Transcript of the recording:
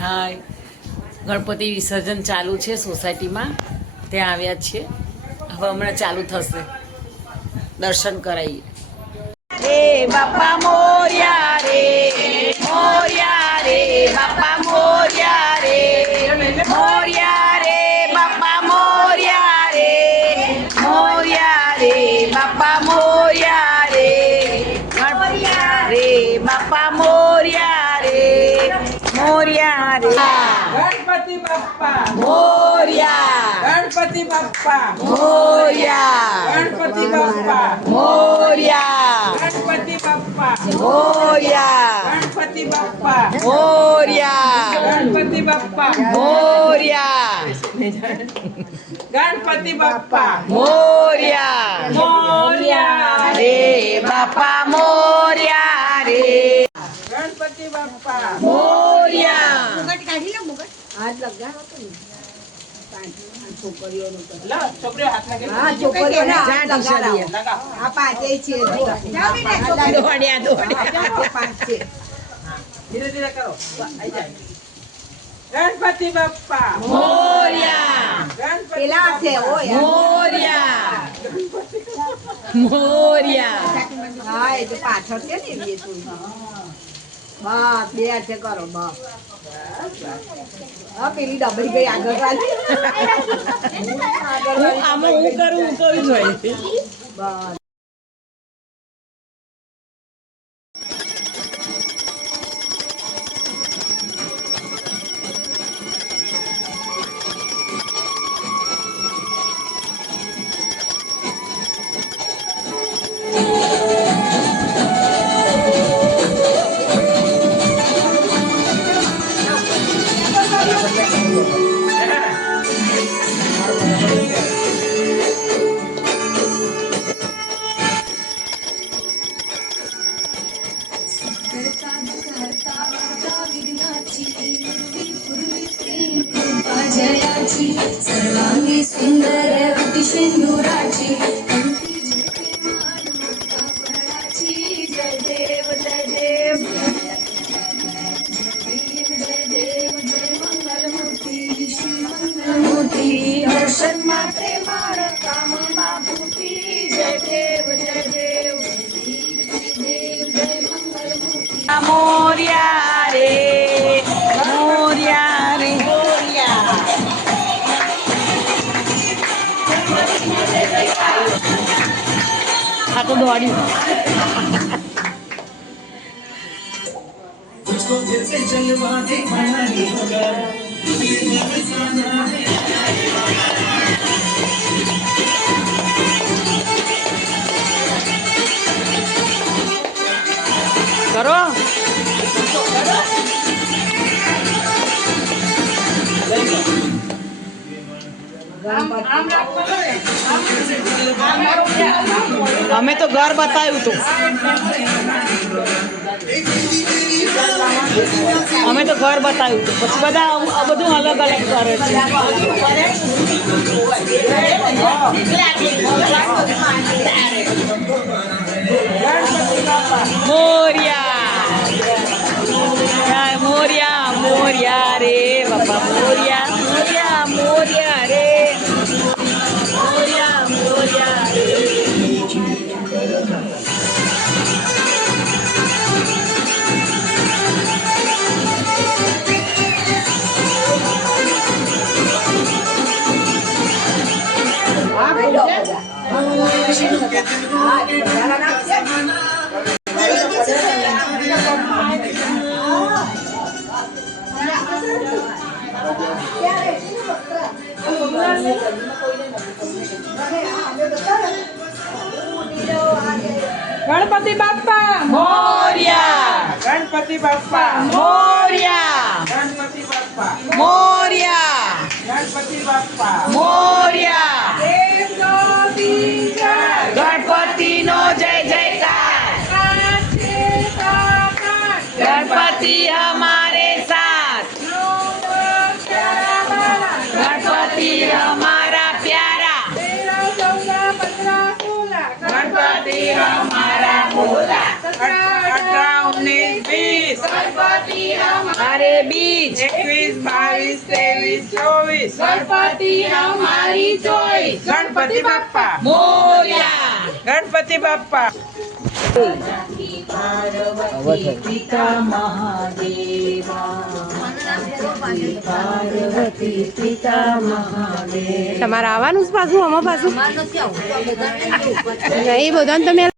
હા, ગણપતિ વિસર્જન ચાલુ છે સોસાયટીમાં, ત્યાં આવ્યા છીએ. હવે હમણાં ચાલુ થશે, દર્શન કરાવીએ. રે બાપા મોર્યા રે, મોર્યા રે બાપા મોર્યા રે, મોર્યા રે બાપા મોર્યા રે, મોર્યા રે બાપા મોર્યા રે, મોર્યા રે બાપા મોર્યા રે, મોર્યા રે. ગણપતિ બાપ્પા મોર્યા, ગણપતિ બાપ્પા મોર્યા, ગણપતિ બાપ્પા મોર્યા, ગણપતિ બાપ્પા મોર્યા, ગણપતિ બાપ્પા મોર્યા, ગણપતિ બાપ્પા મોર્યા, ગણપતિ બાપ્પા મોર્યા, મોર્યા રે બાપા મોર્યા રે, ગણપતિ બાપ્પા મોર્યા. લા છોકરીઓ હાથ લાગે દોડ્યા દોડ્યા. ધીરે ધીરે કરો આઈ જાય. ગણપતિ બાપ્પા મોર્યા, ગણપતિ મોર્યા, મોર્યા. પાછળ છે ને બસ બે છે કરો બસ હા પેલી ડબલી ગઈ આગળ વાળી આમાં હું કરું જોઈએ. બસ जयाची सर्वांगी सुंदर अतिशेंदुराची जय देव जय देव जय देव जय मंगलमूर्ती श्री मंगलमूर्ती दर्शन मात्रे मार काम माभूती जय देव जय देव जय देव जय मंगलमूर्ती મોર્યા રે, મોર્યા રે, મોર્યા. આ તો દોડ્યું. કરો અમે તો ઘર બતાવ્યું હતું, અમે તો ઘર બતાવ્યું હતું, પછી બધા બધું અલગ અલગ કરે છે. મોર્યા, મોર્યા, મોર્યા રે બાપા મોર્યા, મોર્યા, મોર્યા રે, મોર્યા, મોર્યા રે. ગણપતિ બાપ્પા મોર્યા, ગણપતિ બાપ્પા મોર્યા, ગણપતિ બાપ્પા મોર્યા, ગણપતિ બાપ્પા મોર્યા. દેવનો બીજા ગણપતિનો જય જયકાર, ગણપતિ હમારે સાથ, ગણપતિ हमारा प्यारा, गणपति हमारा भोला 18 19 20 गणपति हमारा મારે બીજ 21, 22, 23, 24 ગણપતિ અમારી ચોઈસ ગણપતિ બાપ્પા મોર્યા ગણપતિ બાપ્પા પાર્વતી પિતા મહાદેવા પાર્વતી પિતા મહાદેવ તમારે આવવાનું જ પાછું આમાં પાછું નહીં બધાને તમે